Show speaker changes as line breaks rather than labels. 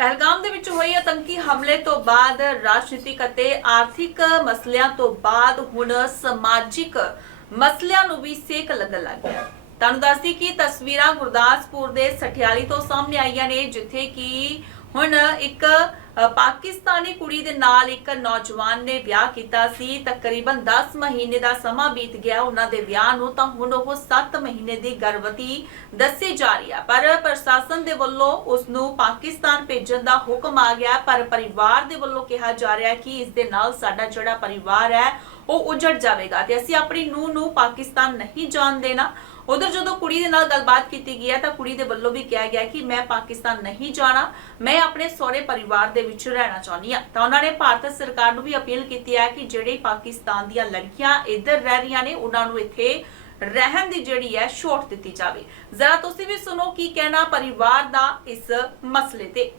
ਪਹਿਲਗਾਮ ਦੇ ਵਿੱਚ ਹੋਏ ਆਤੰਕੀ ਹਮਲੇ ਤੋਂ ਬਾਅਦ ਰਾਜਨੀਤਿਕ ਅਤੇ ਆਰਥਿਕ ਮਸਲਿਆਂ ਤੋਂ ਬਾਅਦ ਹੁਣ ਸਮਾਜਿਕ ਮਸਲਿਆਂ ਨੂੰ ਵੀ ਸੇਕ ਲੱਗਣ ਲੱਗ ਗਿਆ ਤੁਹਾਨੂੰ ਦੱਸਦੀ ਕਿ ਤਸਵੀਰਾਂ ਗੁਰਦਾਸਪੁਰ ਦੇ ਸਠਿਆਲੀ ਤੋਂ ਸਾਹਮਣੇ ਆਈਆਂ ਨੇ, ਜਿੱਥੇ ਕਿ ਹੁਣ ਇੱਕ ਪਾਕਿਸਤਾਨੀ ਕੁੜੀ ਦੇ ਨਾਲ ਇੱਕ ਨੌਜਵਾਨ ਨੇ ਵਿਆਹ ਕੀਤਾ ਸੀ। ਤਕਰੀਬਨ 10 ਮਹੀਨੇ ਦਾ ਸਮਾਂ ਬੀਤ ਗਿਆ ਉਹਨਾਂ ਦੇ ਵਿਆਹ ਨੂੰ, ਤਾਂ ਹੁਣ ਉਹ 7 ਮਹੀਨੇ ਦੀ ਗਰਭਵਤੀ ਦੱਸੀ ਜਾ ਰਹੀ ਹੈ। ਪਰ ਪ੍ਰਸ਼ਾਸਨ ਦੇ ਵੱਲੋਂ ਉਸ ਨੂੰ ਪਾਕਿਸਤਾਨ ਭੇਜਣ ਦਾ ਹੁਕਮ ਆ ਗਿਆ ਪਰ ਪਰਿਵਾਰ ਦੇ ਵੱਲੋਂ ਕਿਹਾ ਜਾ ਰਿਹਾ ਕਿ ਇਸ ਦੇ ਨਾਲ ਸਾਡਾ ਜਿਹੜਾ ਪਰਿਵਾਰ ਹੈ, ਉਹ ਉਜੜ ਜਾਵੇਗਾ। ਤੇ ਅਸੀਂ ਆਪਣੀ ਨੂੰਹ ਨੂੰ ਪਾਕਿਸਤਾਨ ਨਹੀਂ ਜਾਣ ਦੇਣਾ। ਉਧਰ ਜਦੋਂ ਕੁੜੀ ਦੇ ਨਾਲ ਗੱਲਬਾਤ ਕੀਤੀ ਗਈ ਹੈ ਤਾਂ ਕੁੜੀ ਦੇ ਵੱਲੋਂ ਵੀ ਕਿਹਾ ਗਿਆ ਕਿ ਮੈਂ ਪਾਕਿਸਤਾਨ ਨਹੀਂ ਜਾਣਾ, ਮੈਂ ਆਪਣੇ ਸਹੁਰੇ ਪਰਿਵਾਰ ਦੇ ਵਿੱਚ ਰਹਿਣਾ ਚਾਹੁੰਦੀ ਹਾਂ। ਤਾਂ ਉਹਨਾਂ ਨੇ ਭਾਰਤ ਸਰਕਾਰ ਨੂੰ ਵੀ ਅਪੀਲ ਕੀਤੀ ਹੈ ਕਿ ਜਿਹੜੇ ਪਾਕਿਸਤਾਨ ਦੀਆਂ ਲੜਕੀਆਂ ਇੱਧਰ ਰਹਿ ਰਹੀਆਂ ਨੇ, ਉਹਨਾਂ ਨੂੰ ਇੱਥੇ ਰਹਿਣ ਦੀ ਜਿਹੜੀ ਹੈ ਛੋਟ ਦਿੱਤੀ ਜਾਵੇ। ਜ਼ਰਾ ਤੁਸੀਂ ਵੀ ਸੁਣੋ ਕੀ ਕਹਿਣਾ ਪਰਿਵਾਰ ਦਾ ਇਸ ਮਸਲੇ ਤੇ।